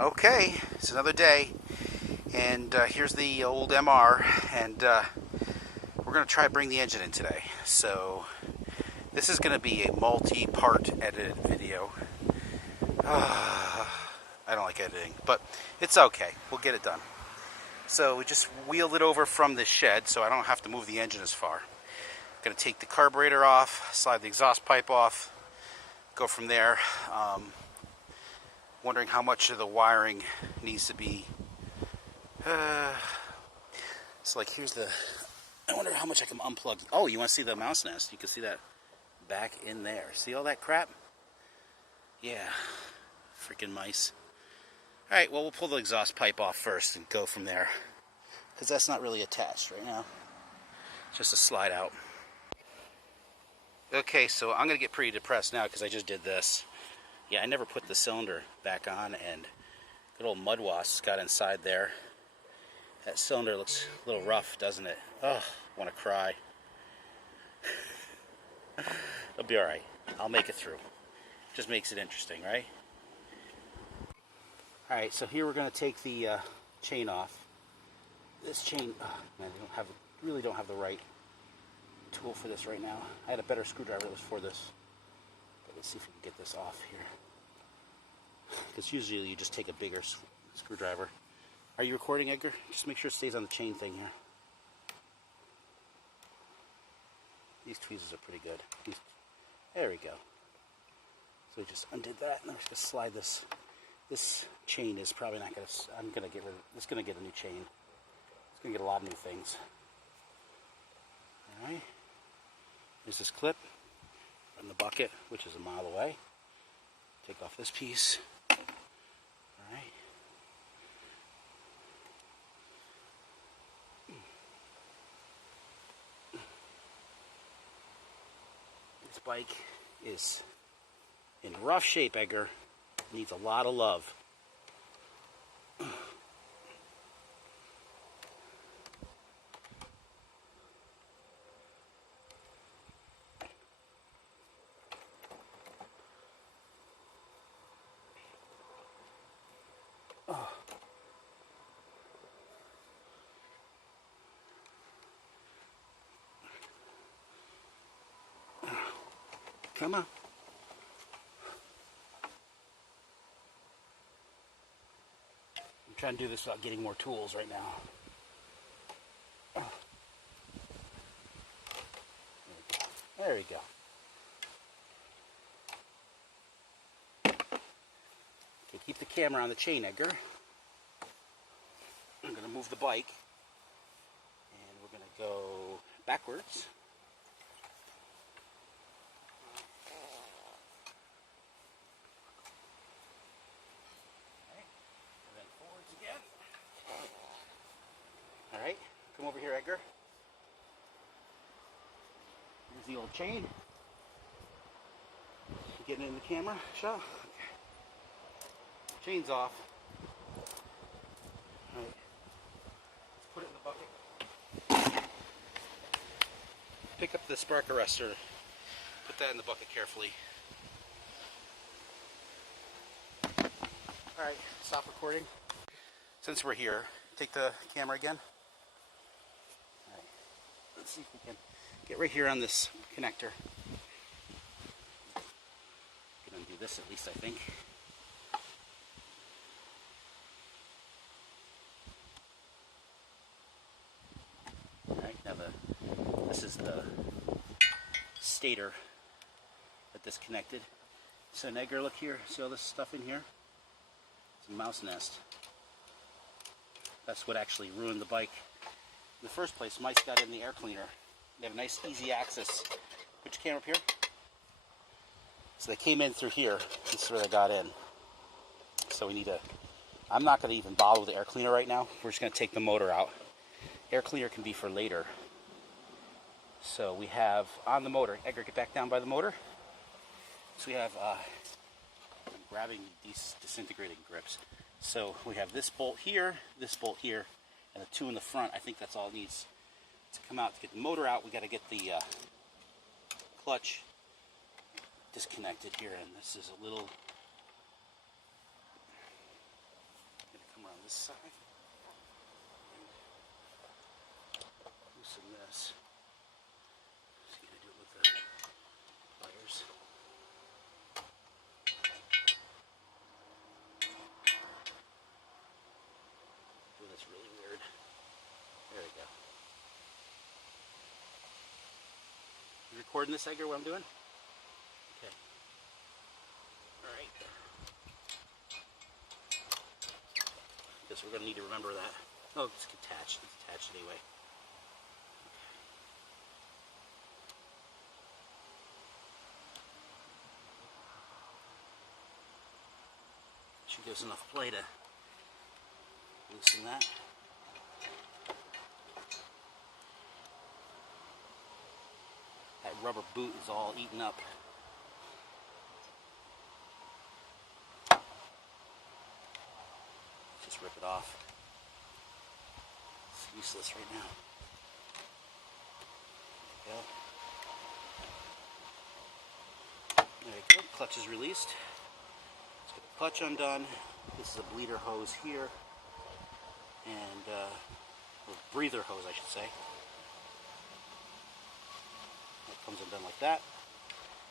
Okay, it's another day, and here's the old MR, and we're going to try to bring the engine in today. So this is going to be a multi-part edited video. I don't like editing, but it's okay. We'll get it done. So we just wheeled it over from the shed, so I don't have to move the engine as far. Going to take the carburetor off, slide the exhaust pipe off, go from there. Wondering how much of the wiring needs to be. So like here's the, I wonder how much I can unplug. Oh, you want to see the mouse nest? You can see that back in there. See all that crap? Yeah, freaking mice. Alright, well we'll pull the exhaust pipe off first and go from there. Because that's not really attached right now. It's just a slide out. Okay, so I'm going to get pretty depressed now because I just did this. Yeah, I never put the cylinder back on, and good old mud wasps got inside there. That cylinder looks a little rough, doesn't it? Oh, I want to cry. It'll be alright. I'll make it through. Just makes it interesting, right? Alright, so here we're going to take the chain off. This chain, man, really don't have the right tool for this right now. I had a better screwdriver that was for this. But let's see if we can get this off here. Because usually you just take a bigger screwdriver. Are you recording, Edgar? Just make sure it stays on the chain thing here. These tweezers are pretty good. There we go. So we just undid that, and I'm just going to slide this. This chain is probably not going to, I'm going to get rid of, it's going to get a new chain. It's going to get a lot of new things. Alright. Here's this clip from the bucket, which is a mile away. Take off this piece. Alright. This bike is in rough shape, Edgar. Needs a lot of love. Come on. I'm trying to do this without getting more tools right now. There we go. Okay, keep the camera on the chain, Edgar. I'm going to move the bike. And we're going to go backwards. Alright, come over here, Edgar. Here's the old chain. Getting in the camera shot. Okay. Chain's off. Alright, let's put it in the bucket. Pick up the spark arrestor. Put that in the bucket carefully. Alright, stop recording. Since we're here, take the camera again. Let's see if we can get right here on this connector. We can undo this at least, I think. Alright, now this is the stator that this connected. So Edgar, look here, see all this stuff in here? It's a mouse nest. That's what actually ruined the bike. In the first place, mice got in the air cleaner. They have a nice, easy access. Put your camera up here. So they came in through here. This is where they got in. So we need to, I'm not going to even bother with the air cleaner right now. We're just going to take the motor out. Air cleaner can be for later. So we have on the motor, Edgar, get back down by the motor. So we have, I'm grabbing these disintegrating grips. So we have this bolt here, and the two in the front. I think that's all it needs to come out. To get the motor out, we got to get the clutch disconnected here, and this is a little this side. Loosen this. So you're going to do it with the pliers. Oh, that's really weird. There we go. You recording this, Edgar, what I'm doing? Okay. Alright. Guess we're going to need to remember that. Oh, it's attached. It's attached anyway. Should give us enough play to loosen that. That rubber boot is all eaten up. Just rip it off. It's useless right now. There you go. Clutch is released. Let's get the clutch undone. This is a bleeder hose here, and or breather hose, I should say. That comes undone like that.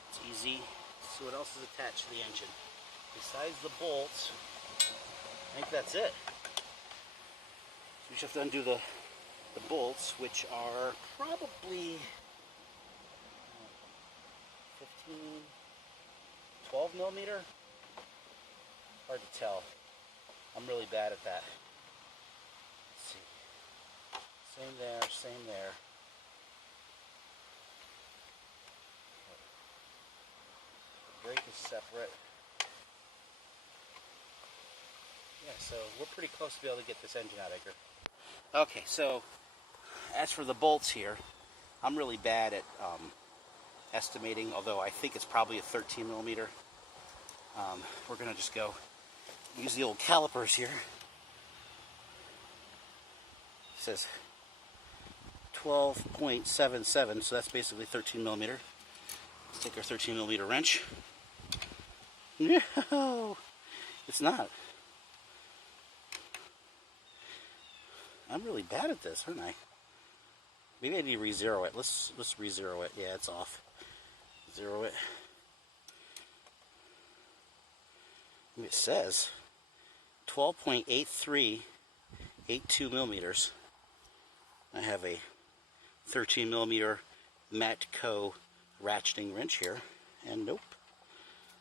It's easy. So what else is attached to the engine? Besides the bolts, I think that's it. So we just have to undo the bolts, which are probably 15, 12 millimeter. Hard to tell. I'm really bad at that. Let's see. Same there, same there. The brake is separate. Yeah, so we're pretty close to be able to get this engine out, Edgar. Okay, so as for the bolts here, I'm really bad at estimating, although I think it's probably a 13 millimeter. We're going to just go use the old calipers here. It says 12.77, so that's basically 13 millimeter. Let's take our 13 millimeter wrench. No, it's not. I'm really bad at this, aren't I? Maybe I need to re-zero it. Let's re-zero it. Yeah, it's off. Zero it. It says 12.8382 millimeters. I have a 13 millimeter Matco ratcheting wrench here, and nope.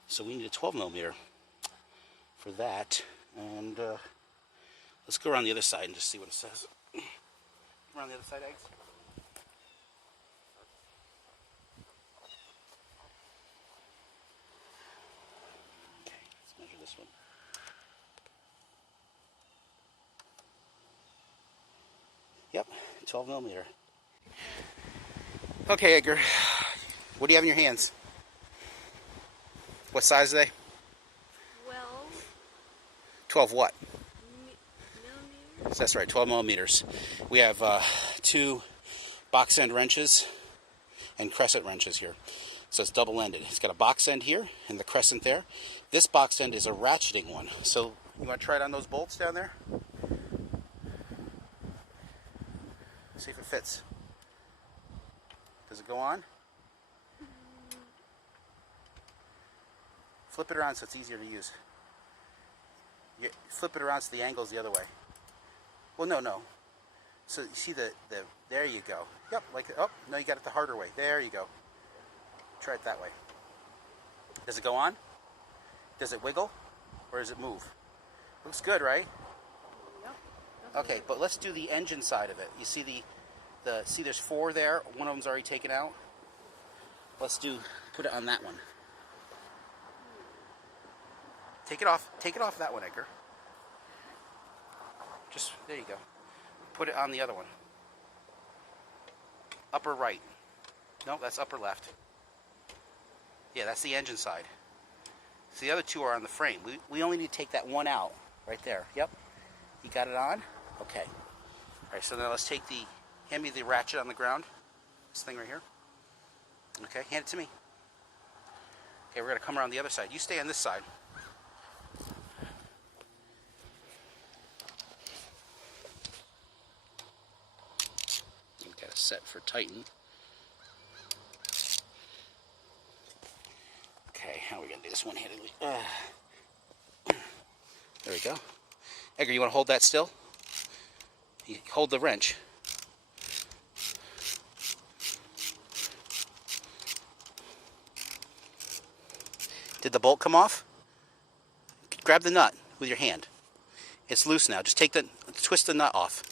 So we need a 12 millimeter for that. And let's go around the other side and just see what it says. Around the other side, Eggs. Okay, let's measure this one. Yep, 12 millimeter. Okay, Edgar, what do you have in your hands? What size are they? 12 what? Millimeters. That's right, 12 millimeters. We have 2 box end wrenches and crescent wrenches here. So it's double-ended. It's got a box end here and the crescent there. This box end is a ratcheting one. So you want to try it on those bolts down there? See if it fits. Does it go on? Flip it around so it's easier to use. You flip it around so the angle's the other way. Well, no. So you see there you go. Yep, like, oh, no, you got it the harder way. There you go. Try it that way. Does it go on? Does it wiggle? Or does it move? Looks good, right? Yep. Okay, but let's do the engine side of it. You see see there's 4 there. One of them's already taken out. Let's put it on that one. Take it off that one, Edgar. Just, there you go. Put it on the other one. Upper right. No, that's upper left. Yeah, that's the engine side. So the other 2 are on the frame. We only need to take that one out. Right there. Yep. You got it on? Okay. Alright, so now let's hand me the ratchet on the ground. This thing right here. Okay, hand it to me. Okay, we're going to come around the other side. You stay on this side. set for Titan. Okay, how are we going to do this one-handedly? There we go. Edgar, you want to hold that still? You hold the wrench. Did the bolt come off? Grab the nut with your hand. It's loose now. Just twist the nut off.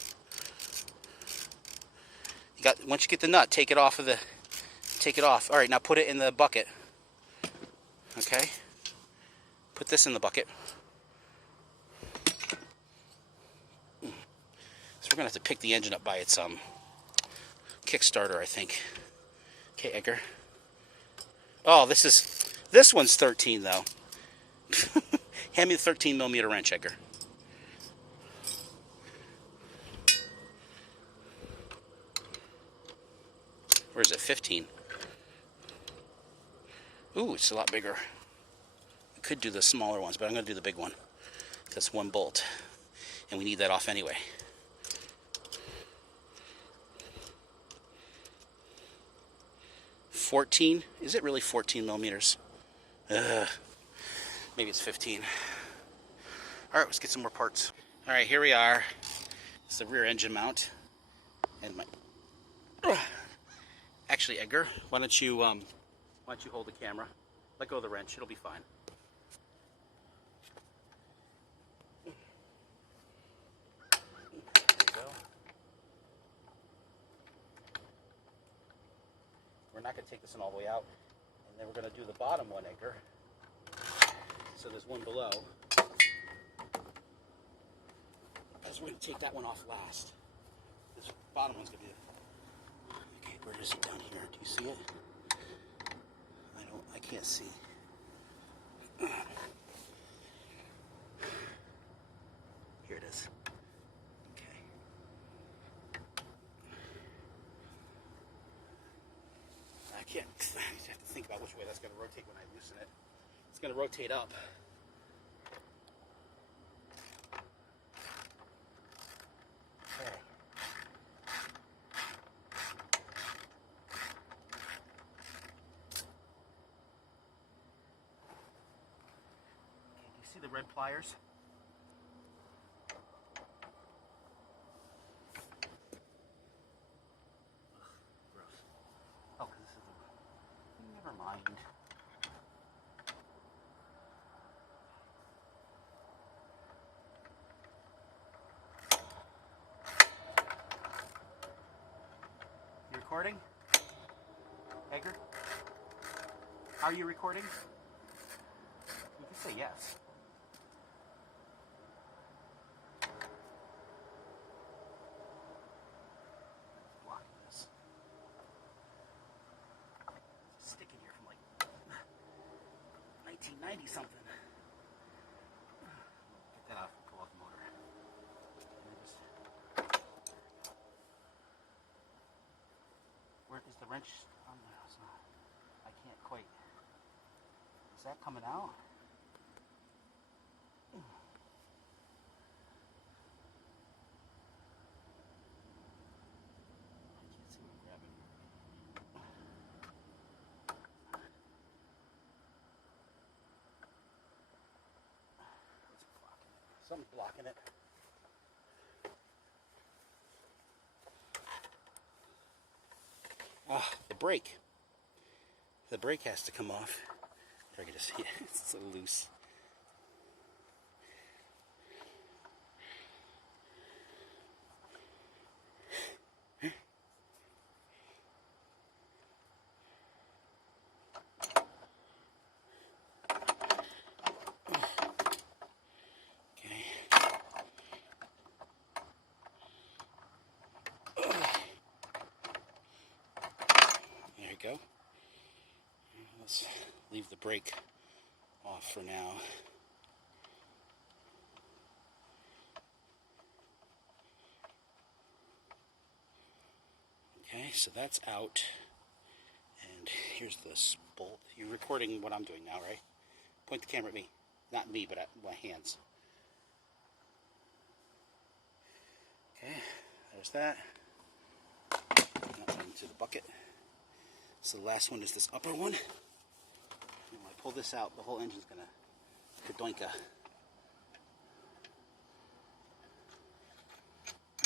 Once you get the nut, take it off. All right, now put it in the bucket. Okay? Put this in the bucket. So we're gonna have to pick the engine up by its Kickstarter, I think. Okay, Edgar. Oh, this one's 13 though. Hand me the 13mm wrench, Edgar. Or is it 15? Ooh, it's a lot bigger. I could do the smaller ones, but I'm going to do the big one. That's one bolt. And we need that off anyway. $14? Is it really 14mm? Maybe it's 15. Alright, let's get some more parts. Alright, here we are. It's the rear engine mount. And my... Actually, Edgar, why don't you hold the camera? Let go of the wrench. It'll be fine. There you go. We're not going to take this one all the way out. And then we're going to do the bottom one, Edgar. So there's one below. Because we're going to take that one off last. This bottom one's going to be... Okay, where is it down here? Do you see it? I can't see. Here it is. Okay. I have to think about which way that's going to rotate when I loosen it. It's going to rotate up. Okay. Do you see the red pliers? Gross. Oh, because this is the... Never mind. You recording? Edgar? Are you recording? You can say yes. Blocking this. It's a stick in here from like 1990 something. Get that out and pull out the motor. And then just... Where is the wrench? Oh, no, it's not. I can't quite. Is that coming out? Something's blocking it. Ah, the brake. The brake has to come off. If I can just see it, it's so loose. Go. Let's leave the brake off for now. Okay, so that's out. And here's this bolt. You're recording what I'm doing now, right? Point the camera at me. Not me, but at my hands. Okay, there's that. that one into the bucket. So the last one is this upper one. And when I pull this out, the whole engine's gonna kadoinka.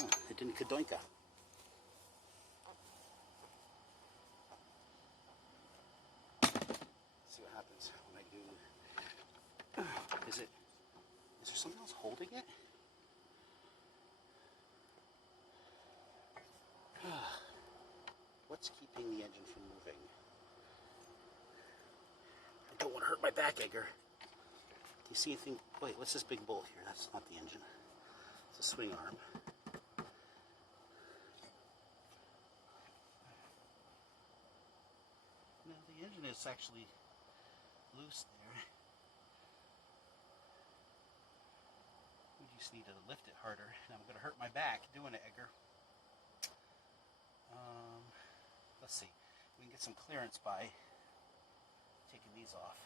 Oh, it didn't kadoinka. See what happens when I do. Is there something else holding it? What's keeping the engine from moving? I don't want to hurt my back, Edgar. Do you see anything? Wait, what's this big bolt here? That's not the engine. It's a swing arm. No, the engine is actually loose there. We just need to lift it harder. And I'm going to hurt my back doing it, Edgar. Let's see. We can get some clearance by taking these off.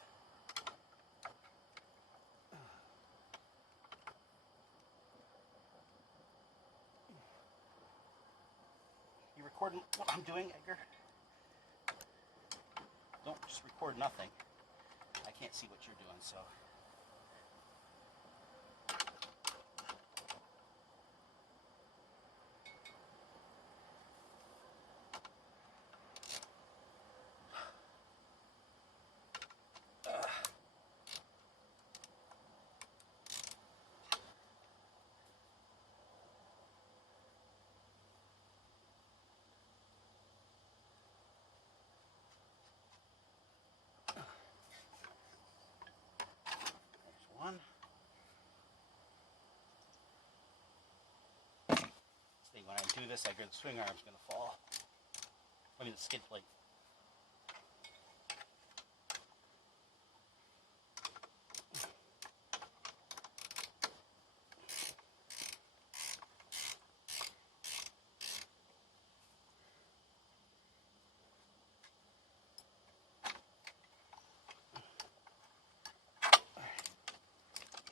You recording what I'm doing, Edgar? Don't just record nothing. I can't see what you're doing, so. One. See, when I do this, I get the swing arm's going to fall. I mean, the skid plate.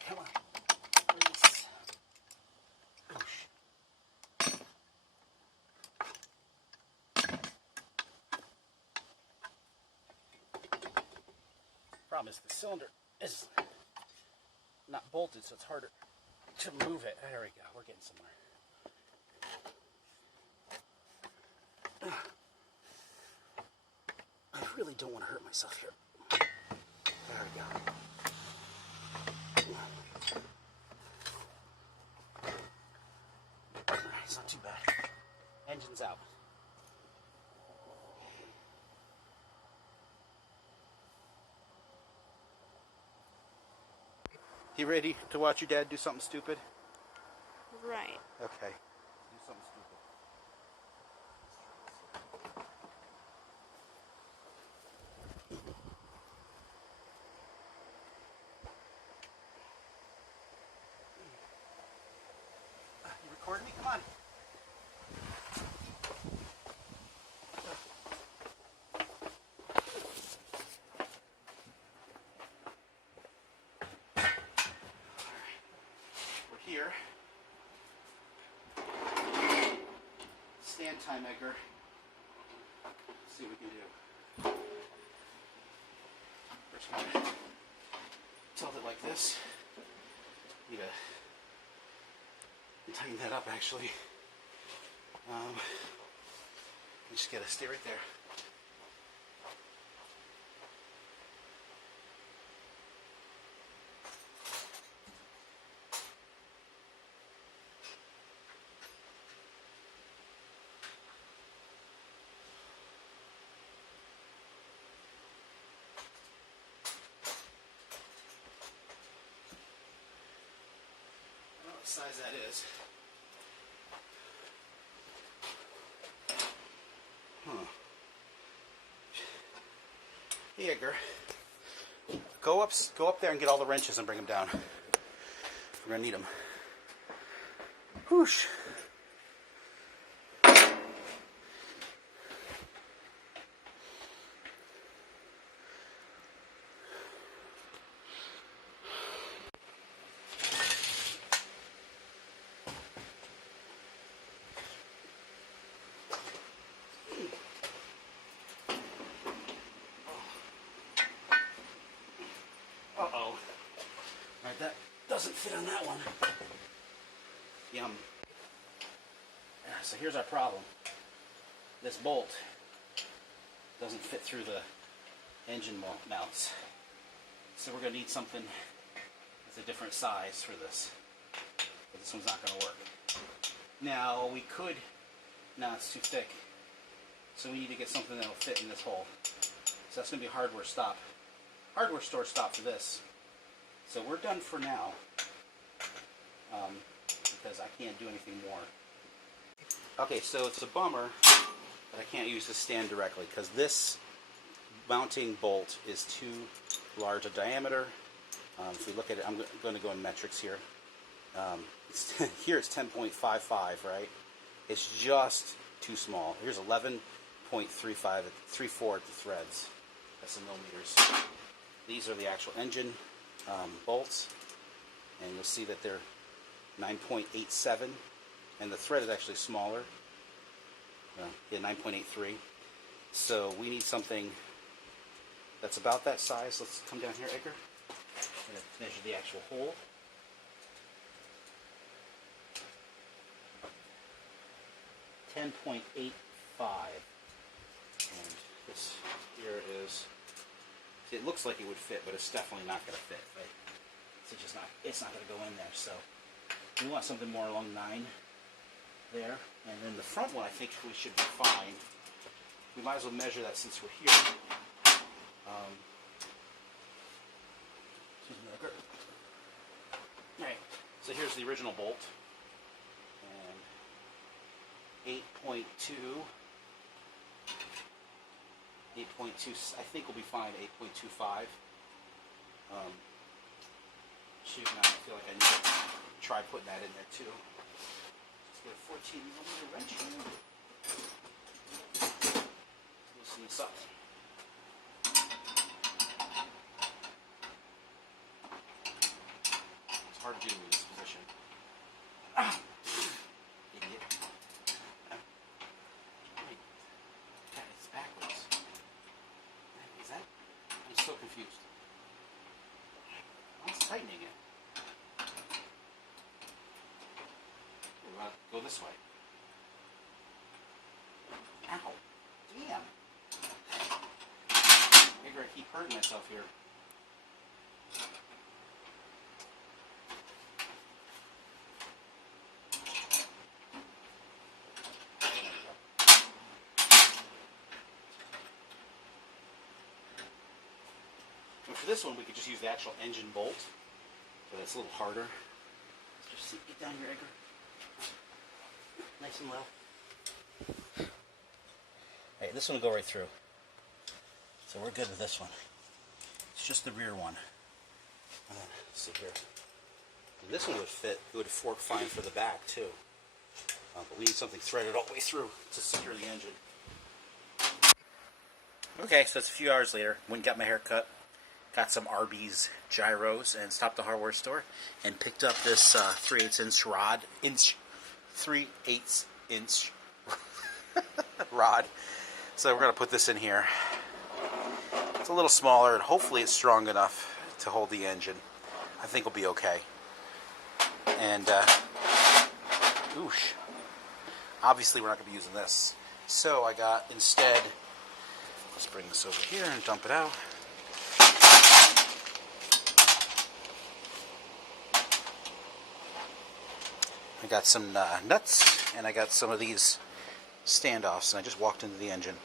Come on. Release. Problem is the cylinder is not bolted, so it's harder to move it. There we go. We're getting somewhere. I really don't want to hurt myself here. There we go. Alright, it's not too bad. Engine's out. You ready to watch your dad do something stupid? Right. Okay. Do something stupid. You recording me? Come on. Here. Stand time, Edgar. Let's see what we can do. First, I'm going to tilt it like this. Need to tighten that up, actually. You just gotta stay right there. What size that is. Hey, Edgar. Go up there and get all the wrenches and bring them down. We're gonna need them. Whoosh. Alright, that doesn't fit on that one. Yum. So here's our problem. This bolt doesn't fit through the engine mounts. So we're going to need something that's a different size for this. But this one's not going to work. Now we could, no, it's too thick. So we need to get something that'll fit in this hole. So that's going to be a hardware stop. Hardware store stop for this. So we're done for now. Because I can't do anything more. Okay, so it's a bummer that I can't use this stand directly because this mounting bolt is too large a diameter. If we look at it, I'm going to go in metrics here. Here it's 10.55, right? It's just too small. Here's 11.35 at 3/4 at the threads. That's in millimeters. These are the actual engine bolts, and you'll see that they're 9.87, and the thread is actually smaller. Yeah, 9.83. So we need something that's about that size. Let's come down here, Edgar. I'm going to measure the actual hole. .85, and this here is. It looks like it would fit, but it's definitely not going to fit. Right? It's just not. It's not going to go in there. So we want something more along 9 there, and then the front one I think we should be fine. We might as well measure that since we're here. Alright, so here's the original bolt. And 8.2, I think we'll be fine, 8.25. Shoot, now I feel like I need to try putting that in there too. Let's get a 14mm wrench here. Loosen this up. It's hard to do in this position. Idiot. Wait. God, it's backwards. Is that? I'm so confused. It's tightening it. We're going to go this way. Ow. Damn. Maybe I keep hurting myself here. And for this one, we could just use the actual engine bolt, but it's a little harder. Let's just get down here, Edgar. Nice and low. Hey, this one will go right through. So we're good with this one. It's just the rear one. Let's see here. This one would fit. It would fork fine for the back too. But we need something threaded all the way through to secure the engine. Okay, so it's a few hours later. Went and got my hair cut. Got some Arby's gyros and stopped at the hardware store and picked up this 3/8 inch rod. 3/8 inch rod. So we're going to put this in here. It's a little smaller and hopefully it's strong enough to hold the engine. I think it'll be okay. And, oosh. Obviously we're not going to be using this. So I got instead, let's bring this over here and dump it out. I got some nuts and I got some of these standoffs and I just walked into the engine.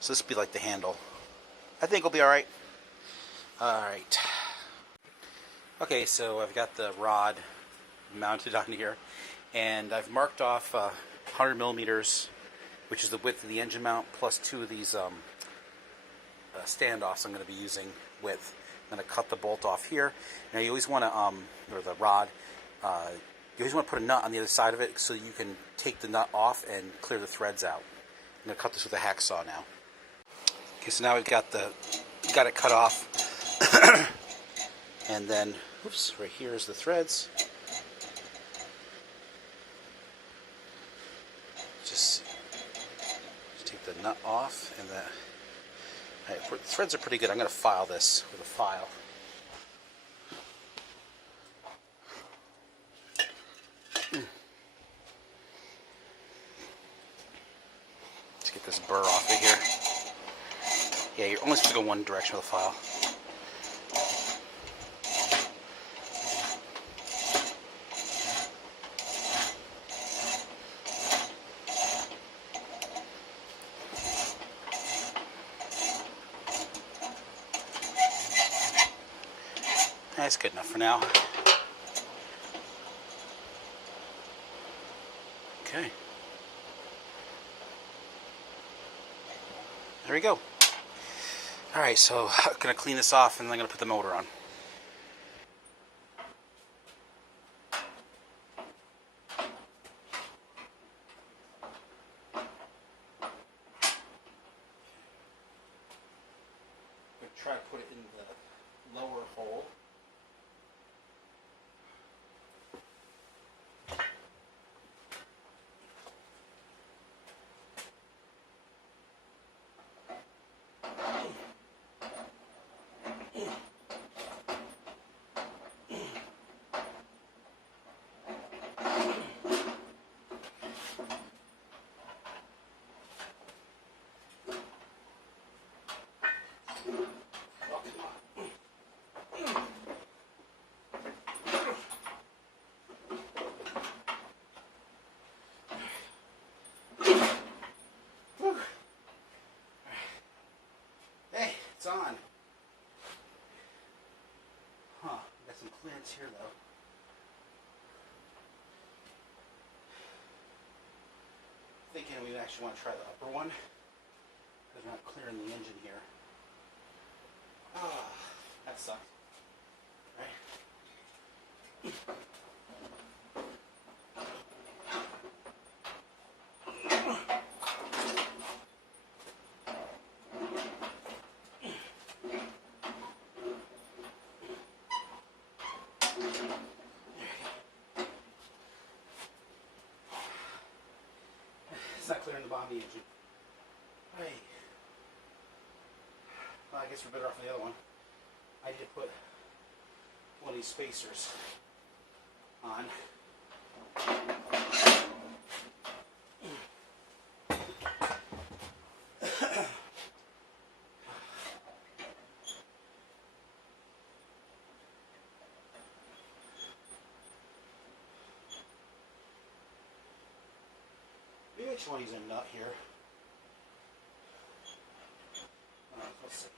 So this will be like the handle. I think it'll be alright. Alright. Okay, so I've got the rod mounted on here and I've marked off 100 millimeters, which is the width of the engine mount, plus 2 of these standoffs I'm going to be using with. I'm going to cut the bolt off here. Now you always want to, or the rod, you always want to put a nut on the other side of it so you can take the nut off and clear the threads out. I'm going to cut this with a hacksaw now. Okay, so now we've got it cut off. And then, oops, right here is the threads. Just take the nut off and the threads are pretty good. I'm going to file this with a file. this burr off of here. Yeah, you're only supposed to go one direction with the file. That's good enough for now. Okay. There we go. Alright, so I'm going to clean this off and then I'm going to put the motor on. I'm going to try to put it in the lower hole. Hey, it's on. Huh, got some clearance here though. Thinking we actually want to try the upper one because we're not clearing the engine here. Ah, that sucks. Right? It's not clearing the bottom of the engine. Hey. Well, I guess we're better off with the other one. I need to put one of these spacers on. Maybe I just want to use a nut here. Let's see.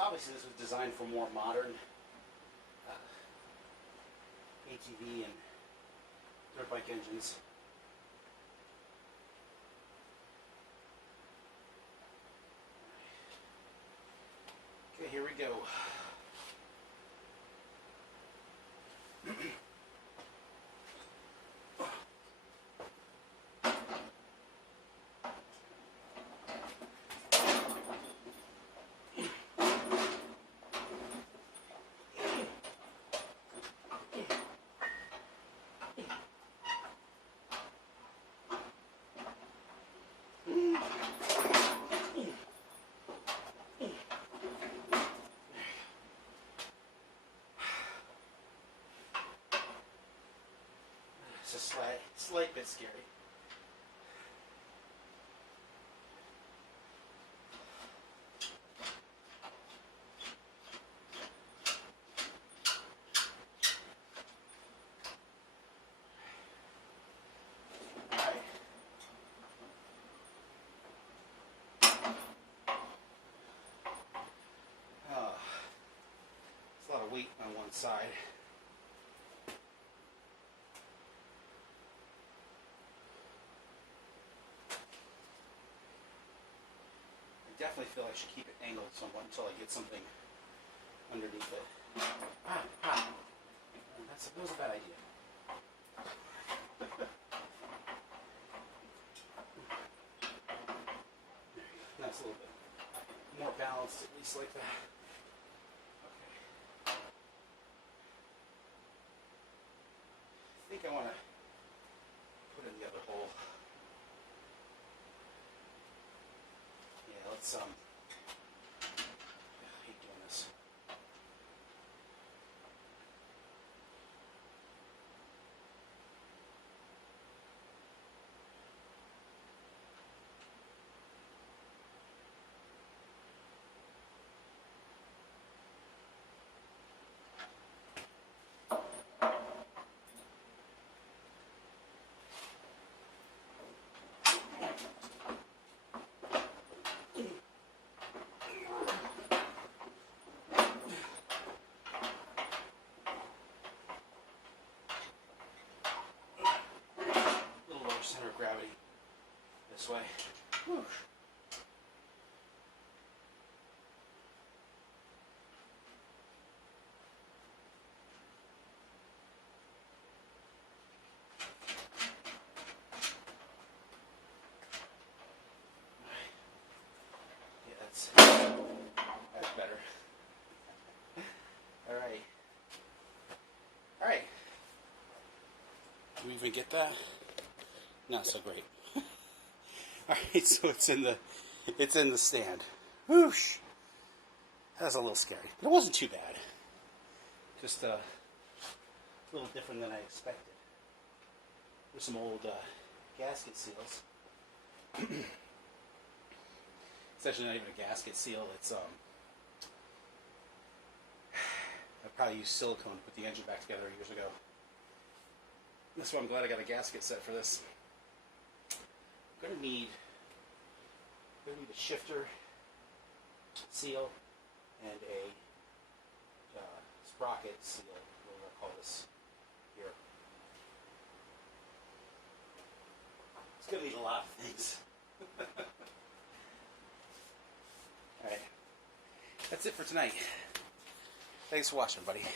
Obviously this was designed for more modern ATV and dirt bike engines. Okay, here we go. It's a slight bit scary. Alright. It's a lot of weight on one side. Definitely feel I should keep it angled somewhat until I get something underneath it. That's That was a bad idea. Nice, a little bit more balanced, at least like that. Okay. I think I want to put in the other hole. Yeah, let's I hate doing this. Center of gravity this way. Whew. Yeah, that's better. All right. All right. Do we even get that? Not so great. All right, so it's in the stand. Whoosh. That was a little scary, but it wasn't too bad. Just a little different than I expected. There's some old gasket seals. It's actually not even a gasket seal. It's I probably used silicone to put the engine back together years ago. That's why I'm glad I got a gasket set for this. I'm gonna need a shifter seal and a sprocket seal. What do I call this here? It's gonna need a lot of things. All right, that's it for tonight. Thanks for watching, buddy.